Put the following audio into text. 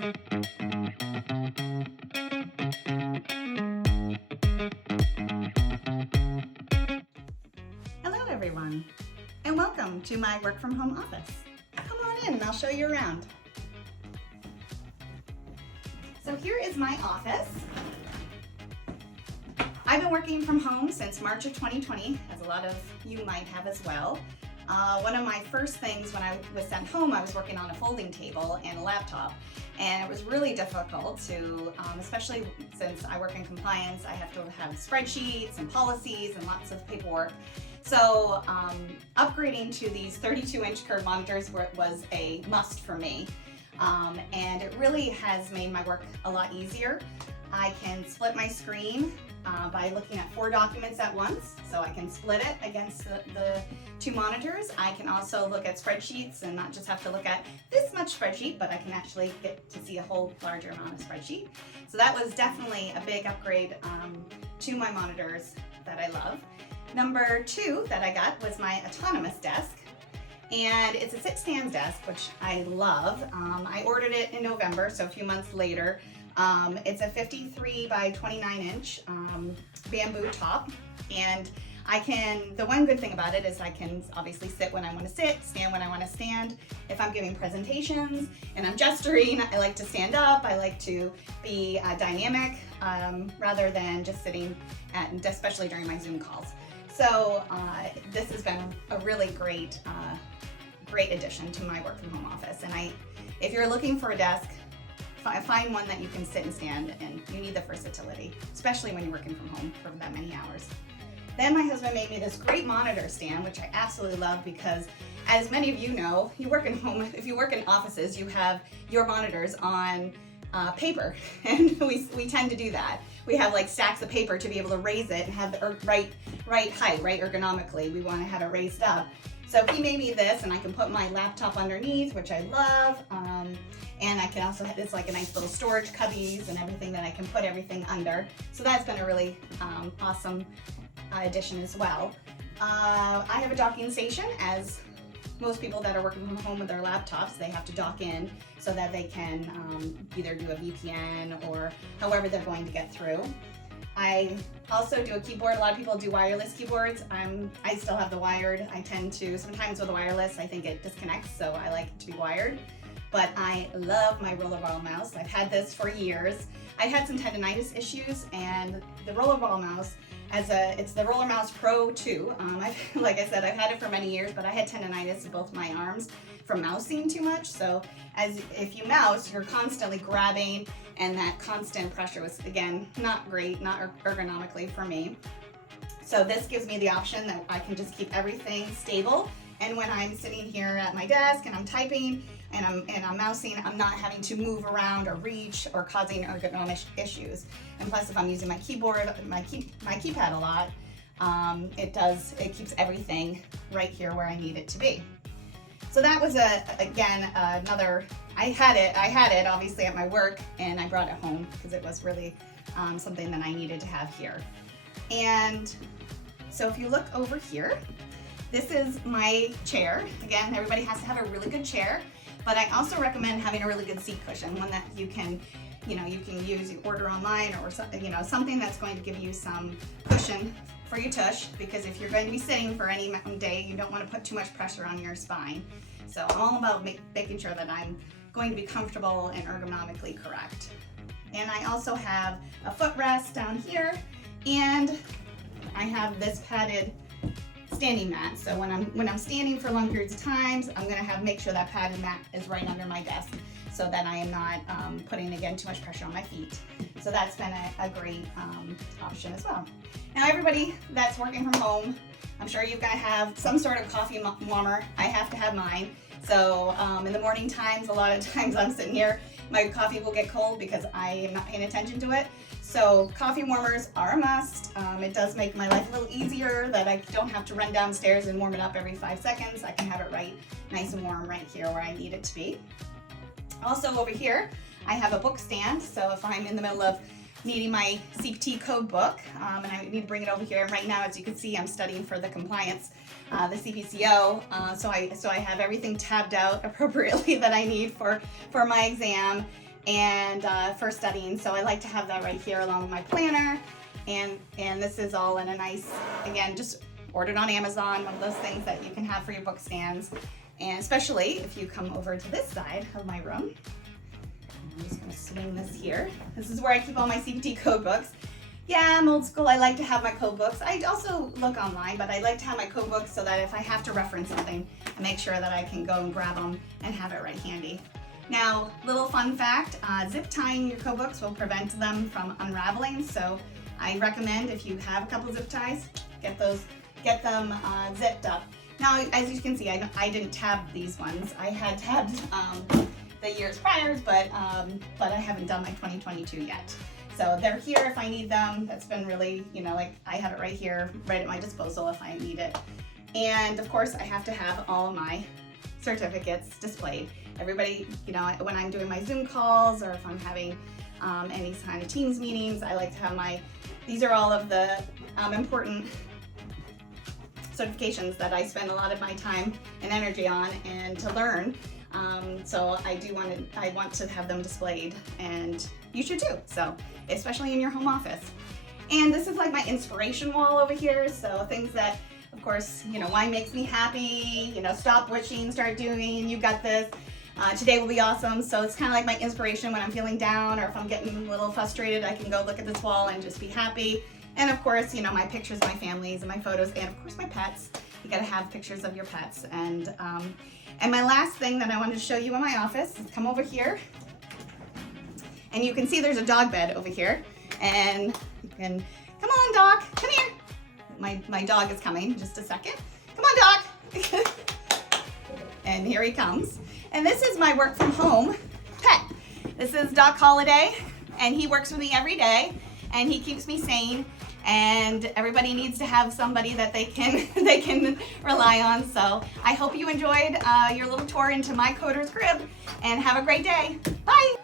Hello everyone, and welcome to my work from home office. Come on in and I'll show you around. So here is my office. I've been working from home since March of 2020, as a lot of you might have as well. One of my first things when I was sent home, I was working on a folding table and a laptop, and it was really difficult to, especially since I work in compliance, I have to have spreadsheets and policies and lots of paperwork. So upgrading to these 32-inch curved monitors was a must for me, and it really has made my work a lot easier. I can split my screen by looking at 4 documents at once, so I can split it against the 2 monitors. I can also look at spreadsheets and not just have to look at this much spreadsheet, but I can actually get to see a whole larger amount of spreadsheet. So that was definitely a big upgrade to my monitors that I love. Number 2 that I got was my autonomous desk, and it's a sit-stand desk, which I love. I ordered it in November, so a few months later. It's a 53 by 29 inch bamboo top, and the one good thing about it is I can obviously sit when I want to sit, stand when I want to stand. If I'm giving presentations and I'm gesturing, I like to stand up. I like to be dynamic rather than just sitting, especially during my Zoom calls. So this has been a really great addition to my work from home office. And if you're looking for a desk, find one that you can sit and stand, and you need the versatility, especially when you're working from home for that many hours. Then my husband made me this great monitor stand, which I absolutely love because, as many of you know, you work in home. If you work in offices, you have your monitors on paper, and we tend to do that. We have like stacks of paper to be able to raise it and have the right height, right ergonomically. We want to have it raised up. So he made me this, and I can put my laptop underneath, which I love. And I can also have this like a nice little storage cubbies and everything that I can put everything under. So that's been a really awesome addition as well. I have a docking station, as most people that are working from home with their laptops, they have to dock in so that they can either do a VPN or however they're going to get through. I also do a keyboard. A lot of people do wireless keyboards. I still have the wired. I tend to, sometimes with the wireless, I think it disconnects, so I like it to be wired. But I love my Rollerball Mouse. I've had this for years. I had some tendonitis issues, and the Rollerball Mouse, it's the Roller Mouse Pro 2. Like I said, I've had it for many years, but I had tendonitis in both my arms from mousing too much. So if you mouse, you're constantly grabbing, and that constant pressure was, again, not great, not ergonomically for me. So this gives me the option that I can just keep everything stable. And when I'm sitting here at my desk and I'm typing and I'm mousing, I'm not having to move around or reach or causing ergonomic issues. And plus, if I'm using my keyboard, my keypad a lot, it keeps everything right here where I need it to be. So that was another. I had it obviously at my work, and I brought it home because it was really something that I needed to have here. And so if you look over here, this is my chair. Again, everybody has to have a really good chair, but I also recommend having a really good seat cushion, one that you can use, you order online, or something that's going to give you some cushion for your tush, because if you're going to be sitting for any day, you don't want to put too much pressure on your spine. So I'm all about making sure that I'm going to be comfortable and ergonomically correct. And I also have a footrest down here, and I have this padded standing mat. So when I'm standing for long periods of times, I'm going to make sure that padded mat is right under my desk, so that I am not putting, again, too much pressure on my feet. So that's been a great option as well. Now, everybody that's working from home, I'm sure you've got to have some sort of coffee warmer. I have to have mine. So in the morning times, a lot of times I'm sitting here, my coffee will get cold because I am not paying attention to it. So coffee warmers are a must. It does make my life a little easier that I don't have to run downstairs and warm it up every 5 seconds. I can have it right nice and warm right here where I need it to be. Also over here, I have a book stand. So if I'm in the middle of needing my Cpt Code book, and I need to bring it over here. And right now, as you can see, I'm studying for the compliance, the CPCO. So I have everything tabbed out appropriately that I need for my exam. and for studying. So I like to have that right here along with my planner. And this is all in a nice, again, just ordered on Amazon, one of those things that you can have for your book stands. And especially if you come over to this side of my room, I'm just gonna swing this here. This is where I keep all my CPT code books. Yeah, I'm old school. I like to have my code books. I also look online, but I like to have my code books so that if I have to reference something, I make sure that I can go and grab them and have it right handy. Now, little fun fact, zip tying your code books will prevent them from unraveling. So I recommend if you have a couple zip ties, get them zipped up. Now, as you can see, I didn't tab these ones. I had tabbed the years prior, but I haven't done my 2022 yet. So they're here if I need them. That's been really, like I have it right here, right at my disposal if I need it. And of course, I have to have all of my certificates displayed. Everybody, when I'm doing my Zoom calls or if I'm having any kind of Teams meetings, I like to have these are all of the important certifications that I spend a lot of my time and energy on and to learn. So I want to have them displayed, and you should too. So especially in your home office. And this is like my inspiration wall over here. So things that, of course, why makes me happy, stop wishing, start doing, you got this. Today will be awesome. So it's kind of like my inspiration when I'm feeling down or if I'm getting a little frustrated, I can go look at this wall and just be happy. And of course, my pictures of my families and my photos, and of course my pets. You gotta have pictures of your pets. And my last thing that I wanted to show you in my office is come over here. And you can see there's a dog bed over here. And you can, come on Doc, come here. My dog is coming, just a second. Come on Doc. And here he comes. And this is my work from home pet. This is Doc Holiday, and he works with me every day, and he keeps me sane. And everybody needs to have somebody that they can rely on. So I hope you enjoyed your little tour into my coder's crib, and have a great day. Bye.